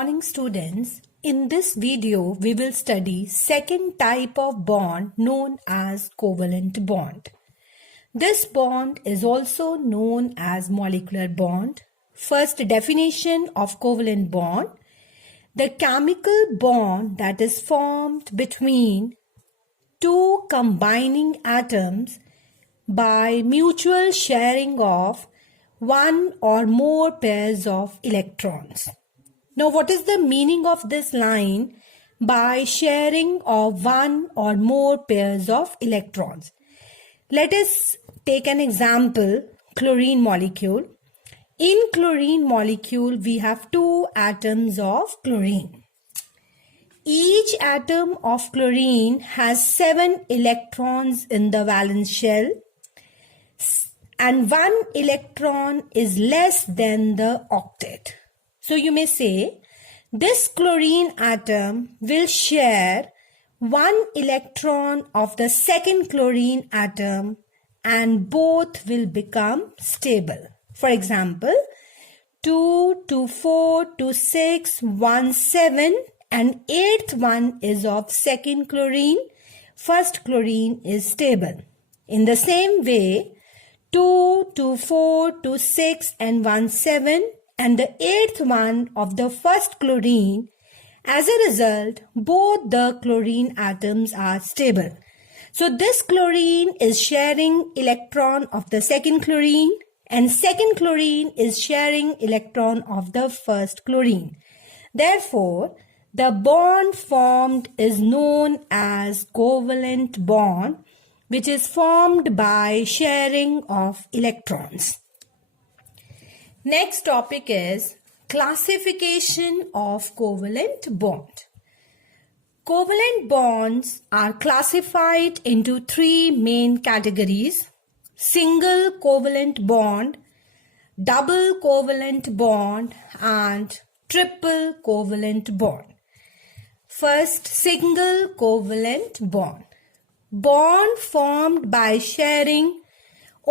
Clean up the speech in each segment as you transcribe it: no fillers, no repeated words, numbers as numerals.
morning, students. In this video, we will study second type of bond known as covalent bond. This bond is also known as molecular bond. First definition of covalent bond: the chemical bond that is formed between two combining atoms by mutual sharing of one or more pairs of electrons. Now, what is the meaning of this line, by sharing of one or more pairs of electrons? Let us take an example, chlorine molecule. In chlorine molecule, we have two atoms of chlorine. Each atom of chlorine has 7 electrons in the valence shell, and 1 electron is less than the octet. So you may say this chlorine atom will share 1 electron of the second chlorine atom and both will become stable. For example, 2, 2, 4, 2, 6, 1, 7 and 8th one is of second chlorine. First chlorine is stable. In the same way, 2, 2, 4, 2, 6 and 1, 7 and the 8th one of the first chlorine. As a result, both the chlorine atoms are stable. So this chlorine is sharing electron of the second chlorine and second chlorine is sharing electron of the first chlorine. Therefore, the bond formed is known as covalent bond, which is formed by sharing of electrons. Next topic is classification of covalent bond. Covalent bonds are classified into 3 main categories: single covalent bond, double covalent bond, and triple covalent bond. First, single covalent bond. Bond formed by sharing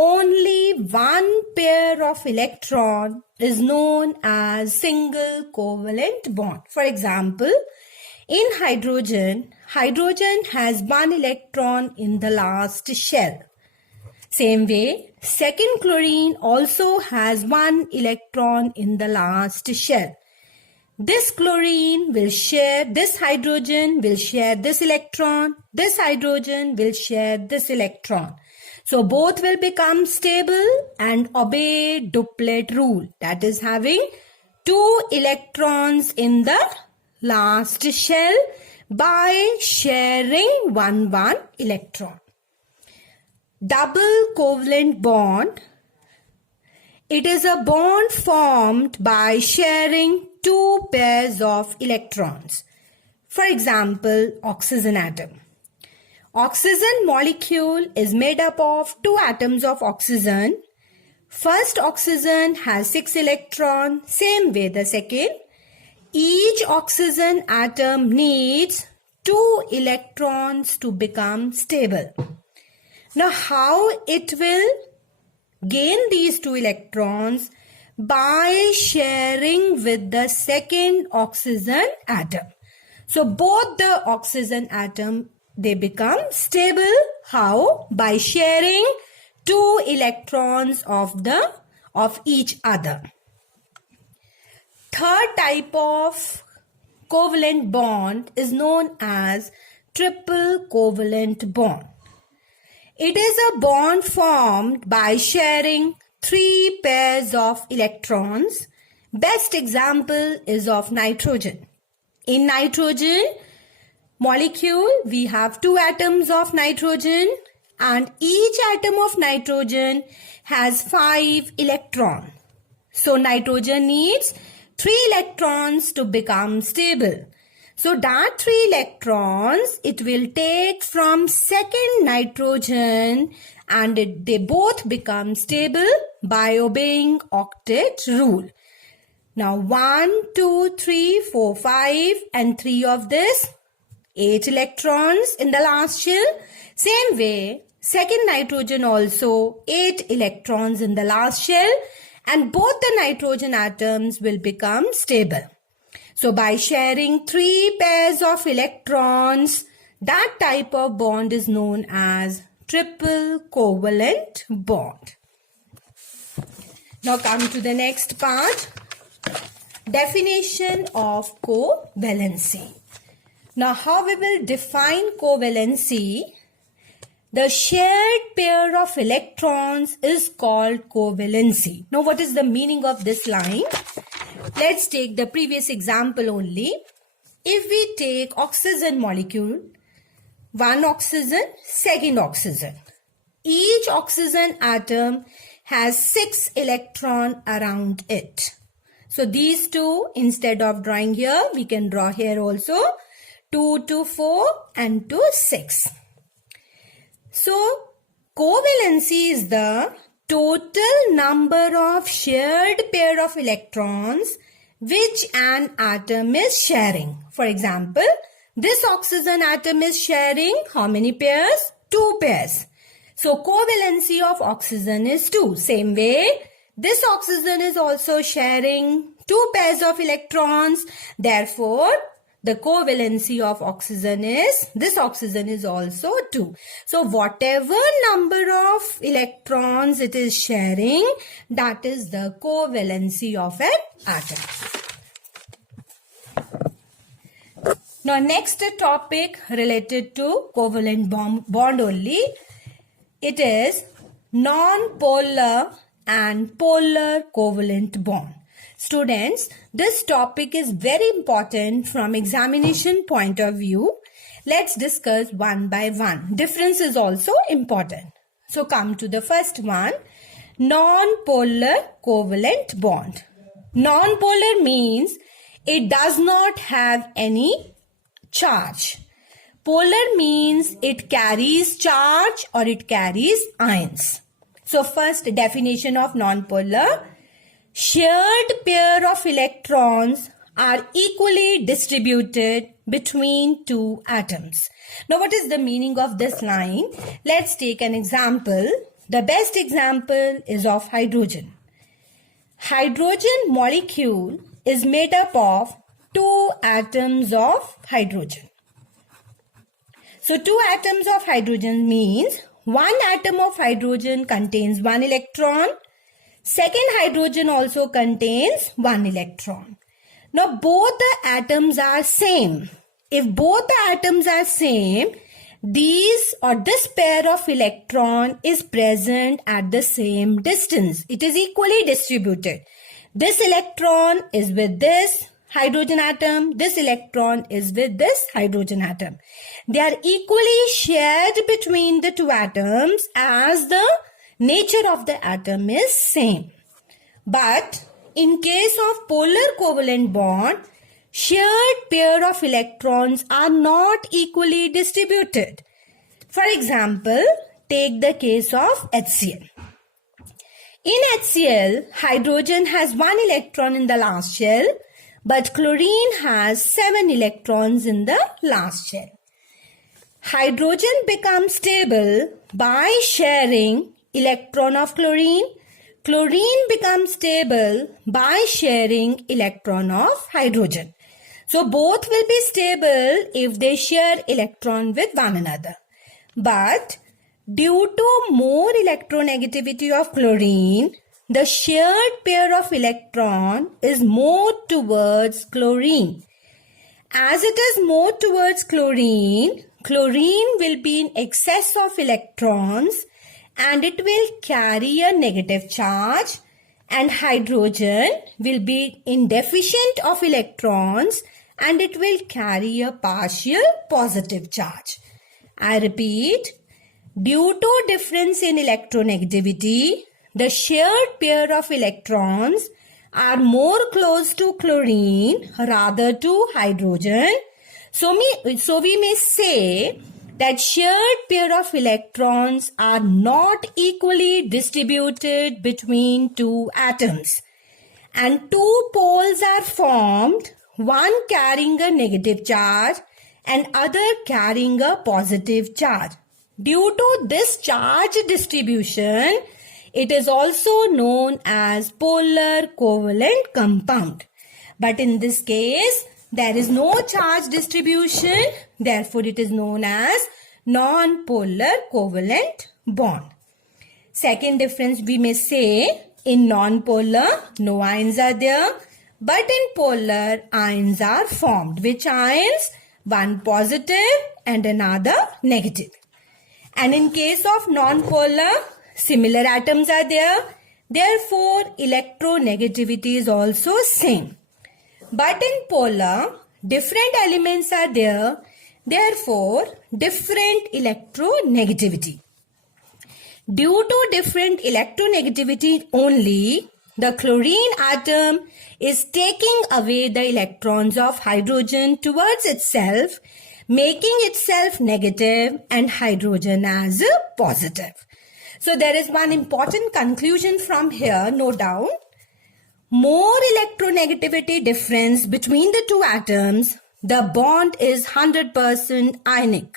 only one pair of electron is known as single covalent bond. For example, in hydrogen, hydrogen has 1 electron in the last shell. Same way, second chlorine also has 1 electron in the last shell. This chlorine will share, this hydrogen will share this electron, this hydrogen will share this electron. So both will become stable and obey duplet rule, that is having 2 electrons in the last shell by sharing 1 electron. Double covalent bond. It is a bond formed by sharing 2 pairs of electrons. For example, oxygen atom. Oxygen molecule is made up of 2 atoms of oxygen. First oxygen has 6 electrons, same way the second. Each oxygen atom needs 2 electrons to become stable. Now, how it will gain these 2 electrons? By sharing with the second oxygen atom. So both the oxygen atom, they become stable. How? By sharing 2 electrons of each other. Third type of covalent bond is known as triple covalent bond. It is a bond formed by sharing 3 pairs of electrons. Best example is of nitrogen. In nitrogen molecule, we have 2 atoms of nitrogen and each atom of nitrogen has 5 electrons. So nitrogen needs 3 electrons to become stable. So that 3 electrons, it will take from second nitrogen and they both become stable by obeying octet rule. Now 1, 2, 3, 4, 5 and 3 of this, 8 electrons in the last shell. Same way, second nitrogen also 8 electrons in the last shell and both the nitrogen atoms will become stable. So by sharing 3 pairs of electrons, that type of bond is known as triple covalent bond. Now come to the next part. Definition of covalency. Now how we will define covalency? The shared pair of electrons is called covalency. Now what is the meaning of this line? Let's take the previous example only. If we take oxygen molecule, one oxygen, second oxygen. Each oxygen atom has 6 electrons around it. So these two, instead of drawing here, we can draw here also 2 to 4 and to 6. So covalency is the total number of shared pair of electrons which an atom is sharing. For example, this oxygen atom is sharing how many pairs? 2 pairs. So covalency of oxygen is 2. Same way, this oxygen is also sharing 2 pairs of electrons. Therefore, the covalency of oxygen is, this oxygen is also 2. So whatever number of electrons it is sharing, that is the covalency of an atom. Now next topic related to covalent bond only. It is non-polar and polar covalent bond. Students, this topic is very important from examination point of view. Let's discuss one by one. Difference is also important. So come to the first one, non-polar covalent bond. Non-polar means it does not have any charge. Polar means it carries charge or it carries ions. So first definition of non-polar. Shared pair of electrons are equally distributed between 2 atoms. Now what is the meaning of this line? Let's take an example. The best example is of hydrogen. Hydrogen molecule is made up of 2 atoms of hydrogen. So 2 atoms of hydrogen means 1 atom of hydrogen contains 1 electron. Second hydrogen also contains 1 electron. Now both the atoms are same. If both the atoms are same, these or this pair of electron is present at the same distance. It is equally distributed. This electron is with this hydrogen atom. This electron is with this hydrogen atom. They are equally shared between the 2 atoms as the nature of the atom is same. But in case of polar covalent bond, shared pair of electrons are not equally distributed. For example, take the case of HCl. In HCl, hydrogen has 1 electron in the last shell, but chlorine has 7 electrons in the last shell. Hydrogen becomes stable by sharing electron of chlorine. Chlorine becomes stable by sharing electron of hydrogen. So both will be stable if they share electron with one another. But due to more electronegativity of chlorine, the shared pair of electron is more towards chlorine. As it is more towards chlorine, chlorine will be in excess of electrons and it will carry a negative charge, and hydrogen will be in deficient of electrons and it will carry a partial positive charge. I repeat, due to difference in electronegativity, the shared pair of electrons are more close to chlorine rather to hydrogen. So we may say that shared pair of electrons are not equally distributed between 2 atoms. And 2 poles are formed, one carrying a negative charge and other carrying a positive charge. Due to this charge distribution, it is also known as polar covalent compound. But in this case, there is no charge distribution. Therefore, it is known as non-polar covalent bond. Second difference we may say, in non-polar, no ions are there. But in polar, ions are formed. Which ions? One positive and another negative. And in case of non-polar, similar atoms are there. Therefore, electronegativity is also same. But in polar, different elements are there. Therefore, different electronegativity. Due to different electronegativity only, the chlorine atom is taking away the electrons of hydrogen towards itself, making itself negative and hydrogen as positive. So there is one important conclusion from here, no doubt. More electronegativity difference between the two atoms, the bond is 100% ionic.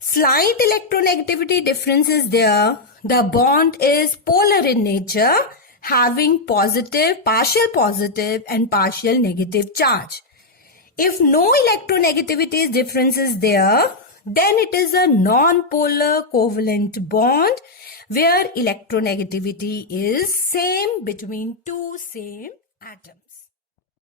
Slight electronegativity difference is there. The bond is polar in nature, having partial positive and partial negative charge. If no electronegativity difference is there, then it is a non-polar covalent bond where electronegativity is same between two same atoms.